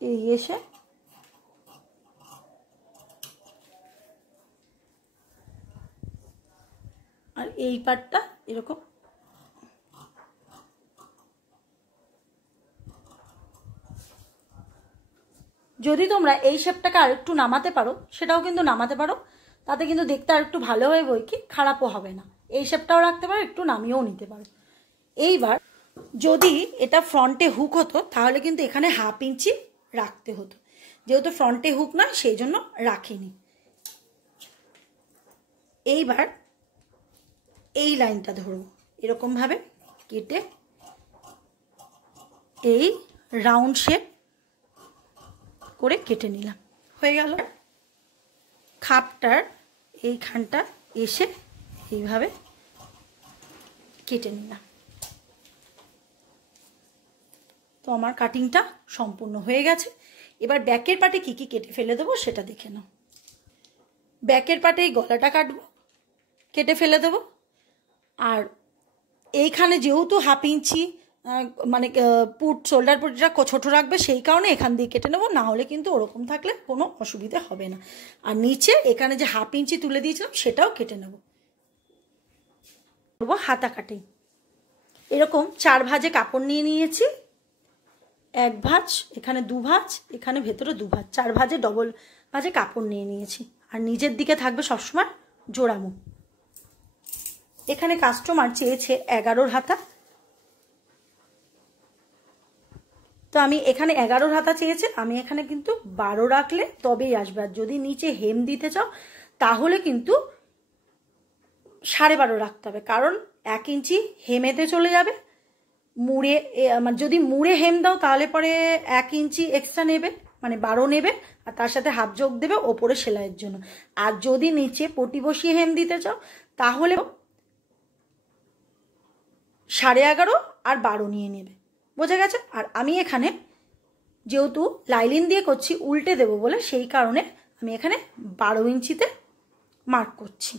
এই এসে আর এই পাটটা এরকম যদি তোমরা এই শেপটাকে আর একটু নামাতে পারো সেটাও কিন্তু নামাতে পারো, তাতে কিন্তু দেখতে আর একটু ভালো হয়, বই কি খারাপও হবে না। এই শেপটাও রাখতে পারো, একটু নামিয়েও নিতে পারো। এইবার যদি এটা ফ্রন্টে হুক হতো তাহলে কিন্তু এখানে 1/2 ইঞ্চি রাখতে হতো, যেহেতু ফ্রন্টে হুক না সেই জন্য রাখিনি। এইবার এই লাইনটা ধরবো, এরকমভাবে কেটে এই রাউন্ড শেপ করে কেটে নিলাম, হয়ে গেল। খাপটার এইখানটা এসে এইভাবে কেটে নিলাম। তো আমার কাটিংটা সম্পূর্ণ হয়ে গেছে। এবার ব্যাকের পাটে কি কি কেটে ফেলে দেবো সেটা দেখে নাও। ব্যাকের পাটে এই গলাটা কাটবো, কেটে ফেলে দেবো। আর এইখানে যেহেতু 1/2 ইঞ্চি মানে পুট শোল্ডার পুটটা ছোটো রাখবে, সেই কারণে এখান দিয়ে কেটে নেবো, না হলে কিন্তু ওরকম থাকলে কোনো অসুবিধে হবে না। আর নিচে এখানে যে 1/2 ইঞ্চি তুলে দিয়েছিলাম সেটাও কেটে নেব। করবো হাতা কাটিং। এরকম 4 ভাঁজে কাপড় নিয়ে নিয়েছি, 1 ভাঁজ, এখানে 2 ভাঁজ, এখানে ভেতরে 2 ভাঁজ, 4 ভাঁজে ডবল ভাঁজে কাপড় নিয়ে নিয়েছি। আর নিচের দিকে থাকবে সবসময় জোড়ামু। এখানে কাস্টমার চেয়েছে 11 হাতা, তো আমি এখানে 11 হাতা চেয়েছে, আমি এখানে কিন্তু 12 রাখলে তবেই আসবে। আর যদি নিচে হেম দিতে চাও তাহলে কিন্তু 12.5 রাখতে হবে, কারণ 1 ইঞ্চি হেমেতে চলে যাবে। মুড়ে যদি মুড়ে হেম দাও তাহলে পরে 1 ইঞ্চি এক্সট্রা নেবে, মানে 12 নেবে, আর তার সাথে হাফ যোগ দেবে ওপরে সেলাইয়ের জন্য। আর যদি নিচে পটি বসিয়ে হেম দিতে চাও তাহলে 11.5 আর 12 নিয়ে নেবে, বোঝা গেছে। আর আমি এখানে যেহেতু লাইলিন দিয়ে করছি উল্টে দেবো বলে, সেই কারণে আমি এখানে 12 ইঞ্চিতে মার্ক করছি।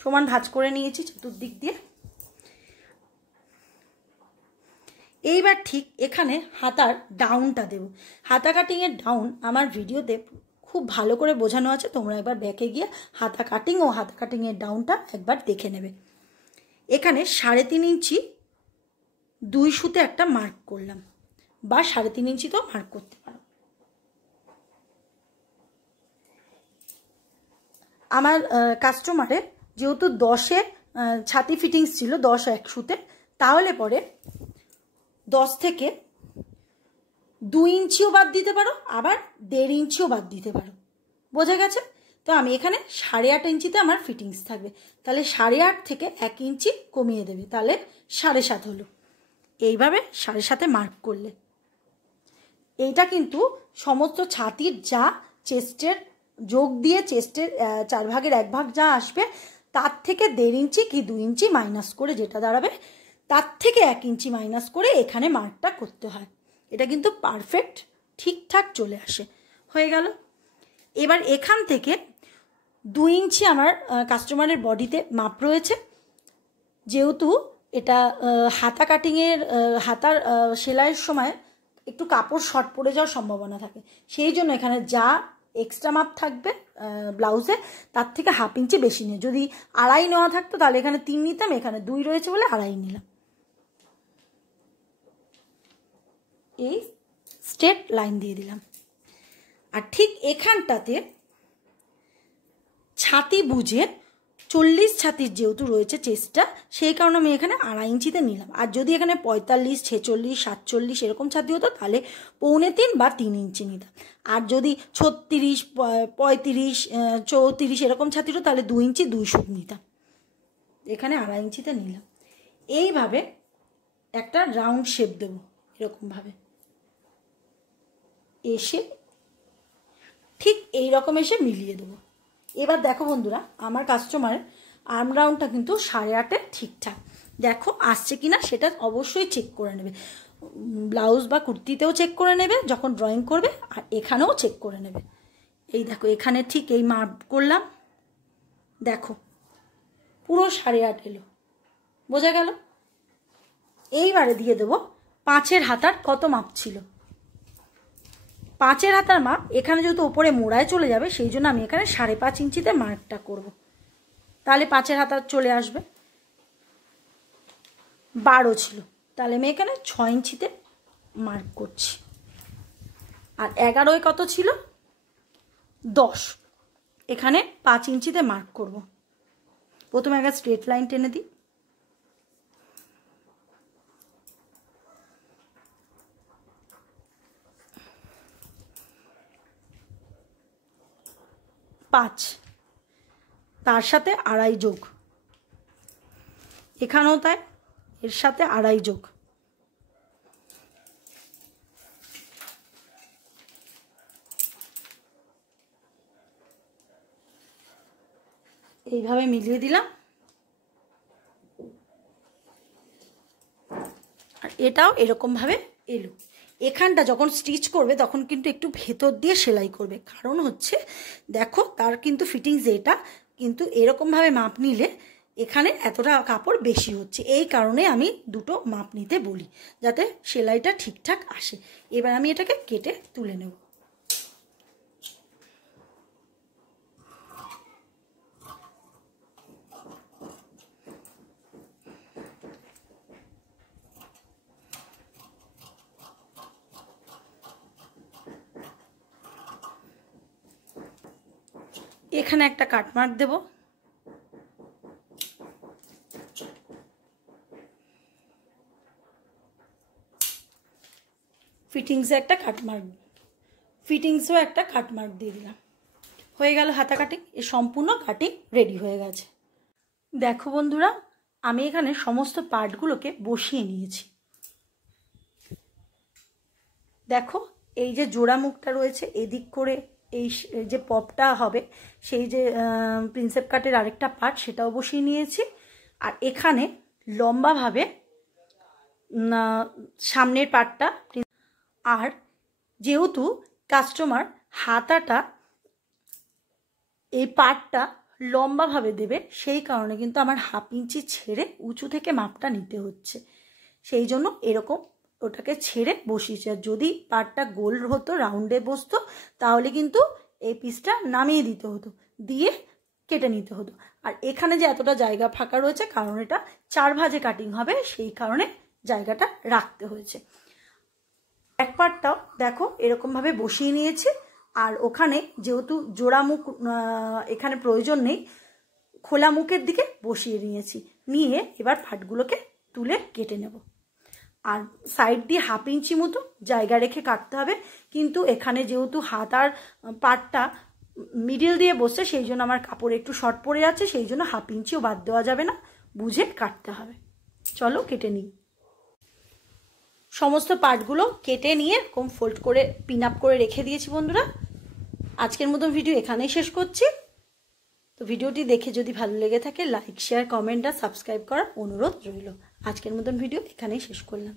সমান ভাঁজ করে নিয়েছি চতুর্দিক দিয়ে। এইবার ঠিক এখানে হাতার ডাউনটা দেব। হাতা কাটিংয়ের ডাউন আমার ভিডিওতে খুব ভালো করে বোঝানো আছে, তোমরা একবার ব্যাকে গিয়ে হাতা কাটিং ও হাতা কাটিংয়ের ডাউনটা একবার দেখে নেবে। এখানে 3.5 ইঞ্চি 2 সুতে একটা মার্ক করলাম, বা 3.5 ইঞ্চি তো মার্ক করতে পারো। আমার কাস্টমারের যেহেতু 10-এ ছাতি ফিটিংস ছিল, 10 1 সুতে, তাহলে পরে 10 থেকে 2 ইঞ্চিও বাদ দিতে পারো, আবার 1.5 ইঞ্চিও বাদ দিতে পারো, বোঝা গেছে। তো আমি এখানে 8.5 ইঞ্চিতে আমার ফিটিংস থাকবে, তাহলে 8.5 থেকে 1 ইঞ্চি কমিয়ে দেবে, তাহলে 7.5 হলো। এইভাবে 7.5-এ মার্ক করলে এইটা কিন্তু সমস্ত ছাতির যা চেস্টের যোগ দিয়ে চেস্টের 4 ভাগের 1 ভাগ যা আসবে তার থেকে 1.5 ইঞ্চি কি 2 ইঞ্চি মাইনাস করে যেটা দাঁড়াবে, তার থেকে 1 ইঞ্চি মাইনাস করে এখানে মার্কটা করতে হয়। এটা কিন্তু পারফেক্ট ঠিকঠাক চলে আসে, হয়ে গেল। এবার এখান থেকে 2 ইঞ্চি আমার কাস্টমারের বডিতে মাপ রয়েছে। যেহেতু এটা হাতা কাটিংয়ের হাতার সেলাইয়ের সময় একটু কাপড় শর্ট পড়ে যাওয়ার সম্ভাবনা থাকে, সেই জন্য এখানে যা এক্সট্রা মাপ থাকবে ব্লাউজে তার থেকে 1/2 ইঞ্চি বেশি নিয়ে, যদি 2.5 নেওয়া থাকতো তাহলে এখানে 3 নিতাম, এখানে 2 রয়েছে বলে 2.5 নিলাম। এই স্ট্রেট লাইন দিয়ে দিলাম। আর ঠিক এখানটাতে ছাতি বুঝে 40 ছাতির যেহেতু রয়েছে চেস্টটা, সেই কারণে আমি এখানে 2.5 ইঞ্চিতে নিলাম। আর যদি এখানে 45, 46, 47 এরকম ছাতি হতো তাহলে 2.25 বা 3 ইঞ্চি নিতাম। আর যদি 36, 35, 34 এরকম ছাতি হতো তাহলে 2 ইঞ্চি 2 সুত নিতাম। এখানে 2.5 ইঞ্চিতে নিলাম। এইভাবে একটা রাউন্ড শেপ দেবো এরকমভাবে, এসে ঠিক এই রকম এসে মিলিয়ে দেবো। এবার দেখো বন্ধুরা, আমার কাস্টমারের আর্ম রাউন্ডটা কিন্তু 8.5 ঠিকঠাক। দেখো আসছে কিনা সেটা অবশ্যই চেক করে নেবে, ব্লাউজ বা কুর্তিতেও চেক করে নেবে যখন ড্রয়িং করবে, আর এখানেও চেক করে নেবে। এই দেখো এখানে ঠিক এই মাপ করলাম, দেখো পুরো 8.5 এলো, বোঝা গেল। এইবারে দিয়ে দেবো 5-এর হাতার কত মাপ ছিল। 5-এর হাতার মাপ এখানে যেহেতু ওপরে মোড়ায় চলে যাবে, সেই জন্য আমি এখানে 5.5 ইঞ্চিতে মার্কটা করব, তাহলে 5-এর হাতার চলে আসবে। 12 ছিল, তাহলে আমি এখানে 6 ইঞ্চিতে মার্ক করছি। আর 11 কত ছিল? 10, এখানে 5 ইঞ্চিতে মার্ক করব। প্রথমে একটা স্ট্রেট লাইন টেনে দিই, পাঁচ, তার সাথে 2.5 যোগ, এখানেও তাই, এর সাথে 2.5 যোগ, এইভাবে মিলিয়ে দিলাম। আর এটাও এরকমভাবে এলো। এখানটা যখন স্টিচ করবে তখন কিন্তু একটু ভেতর দিয়ে সেলাই করবে, কারণ হচ্ছে দেখো তার কিন্তু ফিটিংস এটা, কিন্তু এরকমভাবে মাপ নিলে এখানে এতটা কাপড় বেশি হচ্ছে, এই কারণে আমি দুটো মাপ নিতে বলি যাতে সেলাইটা ঠিকঠাক আসে। এবার আমি এটাকে কেটে তুলে নেব। এখানে একটা কাটমার্ক দেব, ফিটিংসে একটা কাটমার্ক, ফিটিংসেও একটা কাটমার্ক দিয়ে দিলাম। হয়ে গেল হাতা কাটিং। এ সম্পূর্ণ কাটিং রেডি হয়ে গেছে। দেখো বন্ধুরা, আমি এখানে সমস্ত পার্টগুলোকে বসিয়ে নিয়েছি। দেখো এই যে জোড়া মুখটা রয়েছে এদিক করে, এই যে পপটা হবে সেই যে প্রিন্সেপ কাটের আরেকটা পার্ট সেটাও বসিয়ে নিয়েছি। আর এখানে লম্বাভাবে সামনের পার্টটা, আর যেহেতু কাস্টমার হাতাটা এই পার্টটা লম্বাভাবে দেবে, সেই কারণে কিন্তু আমার 1/2 ইঞ্চি ছেড়ে উঁচু থেকে মাপটা নিতে হচ্ছে, সেই জন্য এরকম ওটাকে ছেড়ে বসিয়েছি। আর যদি পার্টটা গোল হতো, রাউন্ডে বসতো, তাহলে কিন্তু এই পিসটা নামিয়ে দিতে হতো, দিয়ে কেটে নিতে হতো। আর এখানে যে এতটা জায়গা ফাঁকা রয়েছে, কারণ এটা 4 ভাঁজে কাটিং হবে, সেই কারণে জায়গাটা রাখতে হয়েছে। এক পার্টটাও দেখো এরকমভাবে বসিয়ে নিয়েছি। আর ওখানে যেহেতু জোড়া মুখ এখানে প্রয়োজন নেই, খোলা মুখের দিকে বসিয়ে নিয়েছি, নিয়ে এবার পার্টগুলোকে তুলে কেটে নেব। আর সাইড দিয়ে 1/2 ইঞ্চি মতো জায়গা রেখে কাটতে হবে, কিন্তু এখানে যেহেতু হাতার পার্টটা মিডিল দিয়ে বসছে, সেই জন্য আমার কাপড় একটু শর্ট পড়ে যাচ্ছে, সেই জন্য 1/2 ইঞ্চিও বাদ দেওয়া যাবে না, বুঝে কাটতে হবে। চলো কেটে নিই। সমস্ত পার্টগুলো কেটে নিয়ে এরকম ফোল্ড করে পিন আপ করে রেখে দিয়েছি। বন্ধুরা, আজকের মতন ভিডিও এখানেই শেষ করছি। তো ভিডিওটি দেখে যদি ভালো লেগে থাকে লাইক, শেয়ার, কমেন্ট আর সাবস্ক্রাইব করার অনুরোধ রইল। আজকের মতন ভিডিও এখানেই শেষ করলাম।